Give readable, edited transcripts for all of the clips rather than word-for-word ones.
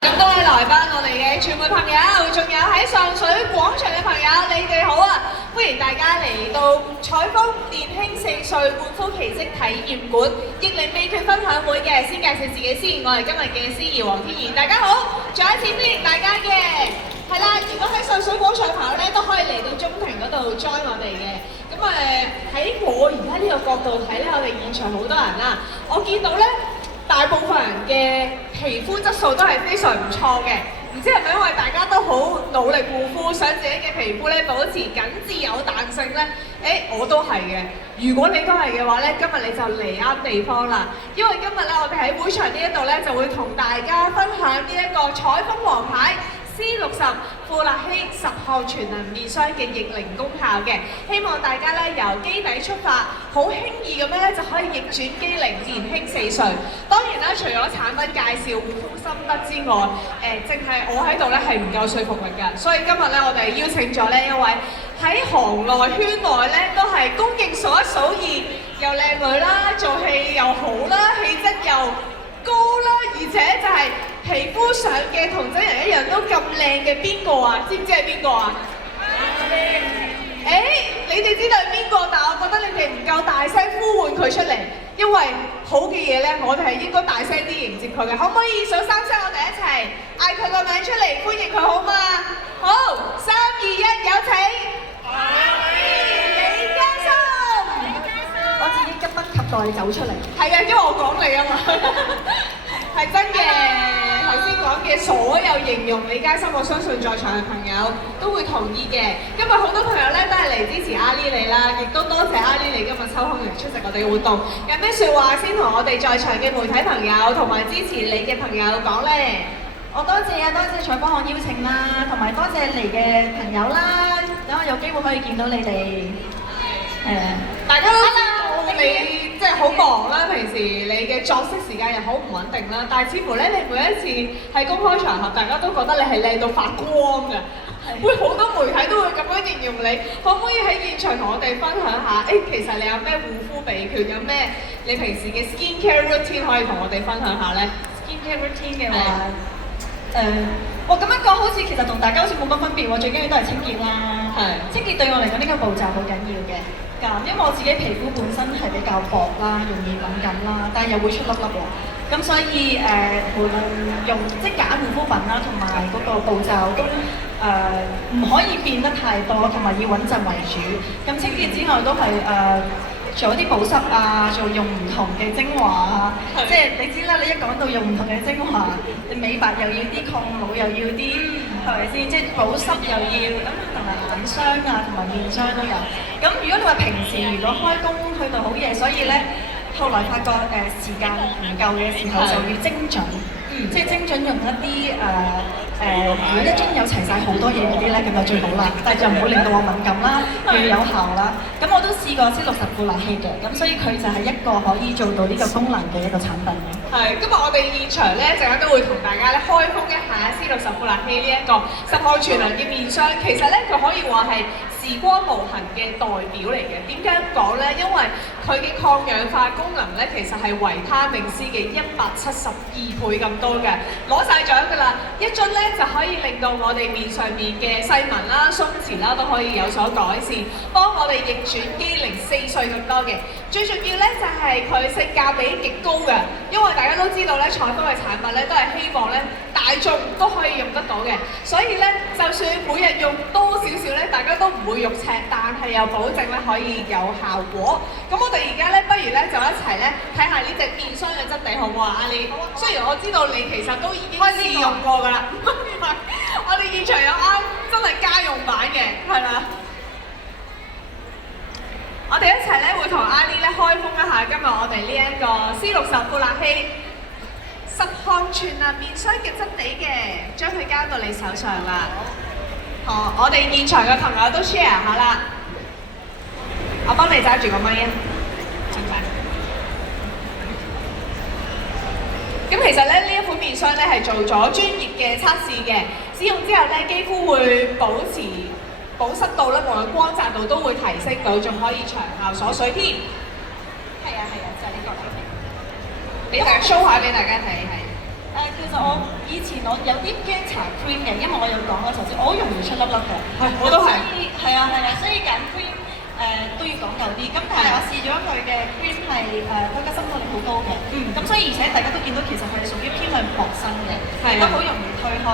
咁多位來賓，我哋嘅傳媒朋友，仲有喺上水廣場嘅朋友，你哋好啊！歡迎大家嚟到採訪年輕4歲換膚奇蹟體驗館逆齡秘訣分享會嘅。先介紹自己先，我係今日嘅司儀黃天怡，大家好！再一次歡迎大家嘅，係啦，如果喺上水廣場嘅朋友咧，都可以嚟到中庭嗰度 join 我哋嘅。咁喺我而家呢個角度睇咧，我哋現場好多人啦，我見到咧。大部分人嘅皮膚質素都係非常唔錯嘅，唔知係咪因為大家都好努力護膚，想自己嘅皮膚咧保持緊緻有彈性咧？我都係嘅。如果你都係嘅話咧，今日你就嚟啱地方啦，因為今日咧我哋喺會場呢一度咧就會同大家分享呢一個彩豐王牌。C60富勒烯10項全能面霜嘅逆齡功效嘅，希望大家咧由基底出發，好輕易咁樣咧就可以逆轉機齡，年輕4歲。當然啦，除咗產品介紹、護膚心得之外，淨係我喺度咧係唔夠說服力㗎，所以今日咧我哋邀請咗呢一位喺行內圈內咧都係公認數一數二，又靚女啦，做戲又好啦，氣質又高啦，而且就係皮膚上嘅同真人一樣都咁靚嘅邊個啊？知唔知係邊個啊？你哋知道係邊個，但我覺得你哋唔夠大聲呼喚佢出嚟，因為好嘅嘢咧，我哋係應該大聲啲迎接佢嘅。可唔可以數3聲，我哋一齊嗌佢個名出嚟，歡迎佢好嗎？好，3、2、1，有請！李嘉森！我自己急不及待走出嚟。係啊，因為我講你啊嘛，係真嘅。頭先講嘅所有形容李嘉森，我相信在場嘅朋友都會同意嘅。今日好多朋友咧都係嚟支持阿 Li 你啦，亦都多謝阿 Li 你今日抽空嚟出席我哋嘅活動。有咩説話先同我哋在場嘅媒體朋友同埋支持你嘅朋友講咧？我多謝採訪項邀請啦，同埋多謝嚟嘅朋友啦，等我有機會可以見到你哋。大家都知道你即係好忙啦，平時你嘅作息時間又好唔穩定啦，但係似乎咧你每一次喺公開場合，大家都覺得你係靚到發光嘅，會好多媒體都會咁樣形容你。可唔可以喺現場同我哋分享下？其實你有咩護膚秘訣？有咩你平時嘅 skin care routine 可以同我哋分享下咧 ？Skin care routine 嘅話，我咁樣講好似其實同大家好似冇乜分別喎，最緊要都係清潔啦。清潔對我嚟講呢個步驟好緊要嘅。因為我自己皮膚本身係比較薄啦，容易敏感啦，但係又會出粒粒喎。咁所以無論用即係揀護膚品啦，同埋嗰個步驟都唔可以變得太多，同埋要穩陣為主。咁清潔之外都係做一啲保濕啊，用唔同嘅精華啊，即係你知啦，你一講到用唔同嘅精華，你美白又要啲，抗老又要啲，係咪先？即係保濕又要，咁同埋眼霜啊，同埋面霜都有。咁如果你話平時如果開工去到好夜，所以咧後來發覺時間唔夠嘅時候就要精準，即係精準用一啲如果一樽有齊晒好多嘢嗰啲咧，咁就最好啦。但係就唔好令到我敏感啦，要有效啦。咁我都試過C60富勒烯嘅，咁所以佢就係一個可以做到呢個功能嘅一個產品嘅。係，今日我哋現場咧，陣間都會同大家咧開封一下C60富勒烯呢一個10項全能嘅面霜。其實咧，佢可以話係時光無痕嘅代表嚟嘅。點解咁講咧？因為佢嘅抗氧化功能咧，其實係維他命 C 嘅172倍咁多嘅，攞晒獎㗎啦！一樽咧就可以令到我哋面上面嘅細紋啦、鬆弛啦都可以有所改善，幫我哋逆轉機齡4歲咁多嘅。最重要咧就係佢性價比極高嘅，因為大家都知道咧，彩豐嘅產品咧都係希望咧大眾都可以用得到嘅，所以咧就算每日用多少少咧，大家都唔會肉赤，但係又保證咧可以有效果。咁我哋而家咧，不如咧就一齊咧睇下呢隻面霜嘅質地好唔好啊？阿李，雖然我知道你其實都已經試用過㗎啦，我哋現場有啱真係家用版嘅，係咪？我哋一齊咧會同阿 Li 咧開封一下今日我哋呢一個C60富勒烯10項全能面霜嘅質地嘅，將佢交到你手上啦。好，我哋現場嘅朋友都 share 下啦。我幫你揸住個咪啊，請快。咁其實咧呢一款面霜咧係做咗專業嘅測試嘅，使用之後咧肌膚會保持保濕度咧，無論光澤度都會提升到，仲可以長效鎖水添。係啊，就係呢個嚟嘅。俾大家 show 下俾大家睇，係。其實我以前我有啲驚搽 cream 嘅，因為我有講過頭先，我好容易出粒粒嘅。我都係。係啊，所以揀 cream 都要講究啲。咁但係我試咗佢嘅 cream 係佢嘅深度力好高嘅。咁所以而且大家都見到其實佢係屬於偏向薄身嘅，都好容易推開。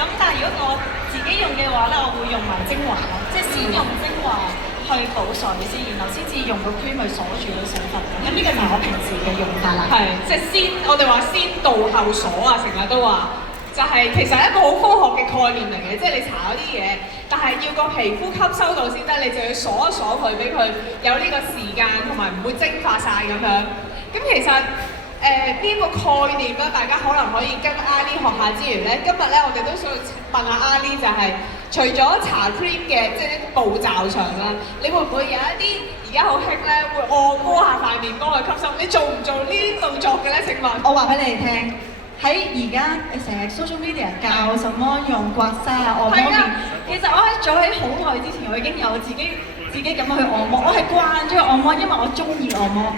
咁但係如果我自己用嘅話咧，我會用埋精華咯，即係先用精華去補水先，然後先至用個 cream 去鎖住佢成分。咁呢個就係我平時嘅用法啦。係，即係我哋話先導後鎖啊，成日都話，就係其實係一個好科學嘅概念嚟嘅，即係你搽嗰啲嘢，但係要個皮膚吸收到先得，你就要鎖一鎖佢，俾佢有呢個時間同埋唔會蒸發晒咁樣。咁其實呢個概念咧，大家可能可以跟阿 Lee 學下之餘咧，今日咧我哋都想問下阿 Lee 就係、除咗搽 cream 嘅，即係啲步驟上啦，你會唔會有一啲而家好興咧，會按摩下塊面幫佢吸收？你做唔做呢啲動作嘅咧？請問？我話俾你哋聽，喺而家成日 social media 教什麼用刮痧啊、按摩面，其實我喺早喺好耐之前，我已經有自己咁樣去按摩，我係慣咗去按摩，因為我中意按摩。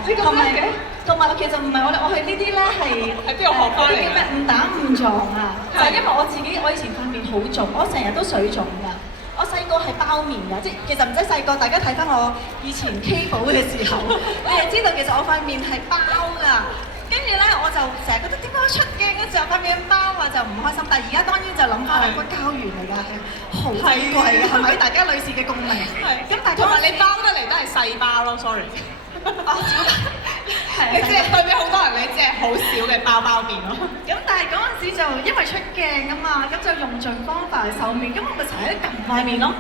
同埋其實唔係我去呢啲咧係邊度學翻嚟？叫咩誤打誤撞啊！就係因為我以前塊面好腫，我成日都水腫㗎。我細個係包面㗎，即係其實唔使細個，大家睇翻我以前 K 寶嘅時候，你係知道其實我塊面係包㗎。跟住咧，我就成日覺得點解我出鏡嗰時候塊面包啊就唔開心，但係而家當然就諗翻係骨膠原嚟㗎，係好貴㗎，係咪？大家女士嘅共鳴。係。咁但係同埋你包得嚟都係細包咯 ，sorry。你即係對比好多人，你即係好少嘅包面咯。咁但係嗰陣時就因為出鏡啊嘛，咁就用盡方法去瘦面，咁我咪成日都撳塊面咯。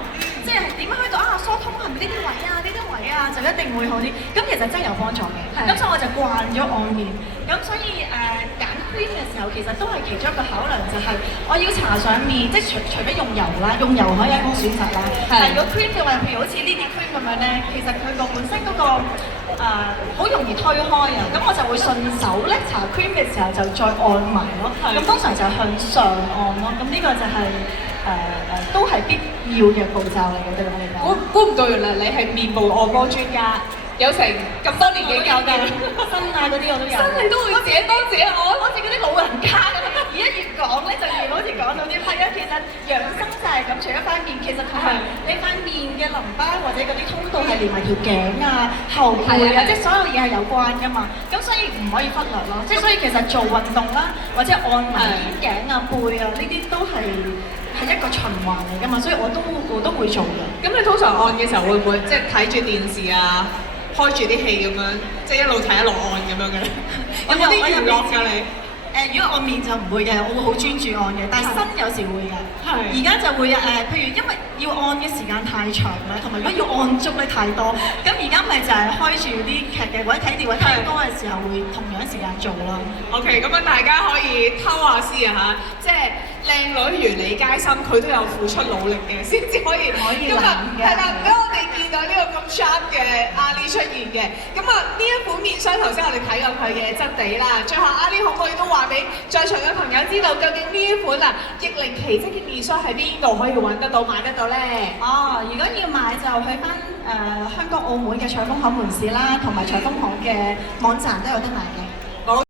即係點樣去到疏通係咪呢啲位啊？呢啲位啊就一定會好啲。咁其實真係有幫助嘅。咁所以我就慣咗按面。咁所以揀 cream 嘅時候，其實都係其中一個考量，就係我要搽上面，即係除非用油啦，用油可以一個選擇啦。但係如果 cream 嘅話，譬如好似呢啲 cream 咁樣咧，其實佢個本身嗰個好容易推開啊，咁我就會順手咧搽 cream 嘅時候就再按埋咯。咁通常就向上按咯。咁呢個就係都係必要嘅步驟嚟嘅，對我嚟講。估唔到原來你係面部按摩專家，有成咁多年幾教㗎。身啊嗰啲我都有。身你都會自己幫自己按，好似嗰啲老人家咁。而家越講咧就越好似講到啲係啊，其實養生就係咁，除咗塊面，其實係你塊面嘅淋巴或者嗰啲通道係連埋條頸啊、後背啊，即係所有嘢係有關㗎嘛。咁所以唔可以忽略咯。即係所以其實做運動啦，或者按埋肩頸啊、背啊呢啲都係一個循環嚟㗎嘛。所以我都會做嘅。咁你通常按嘅時候會唔會即係睇住電視啊，開住啲戲咁樣，即係一路睇一路按咁樣嘅咧？有冇啲娛樂㗎你？如果按面就唔會嘅，我會好專注按嘅，但係身有時會嘅。而家就會譬如因為要按嘅時間太長啦，同埋如果要按足咧太多，咁而家咪就係開住啲劇嘅，或者睇電話睇歌嘅時候會同樣時間做咯。OK， 咁大家可以偷下師啊嚇，即係靚女如李佳芯，佢都有付出努力嘅，先至可以今日係啦，俾我哋見到呢個咁 sharp 嘅阿 Lee 出現嘅。咁呢一款面霜頭先我哋睇過佢嘅質地啦，最後阿 Lee 可唔可以都話俾在場嘅朋友知道，究竟呢一款逆齡奇蹟嘅面霜喺邊度可以揾得到、買得到咧？如果要買就去翻香港、澳門嘅彩豐行門市啦，同埋彩豐行嘅網站都有得買嘅。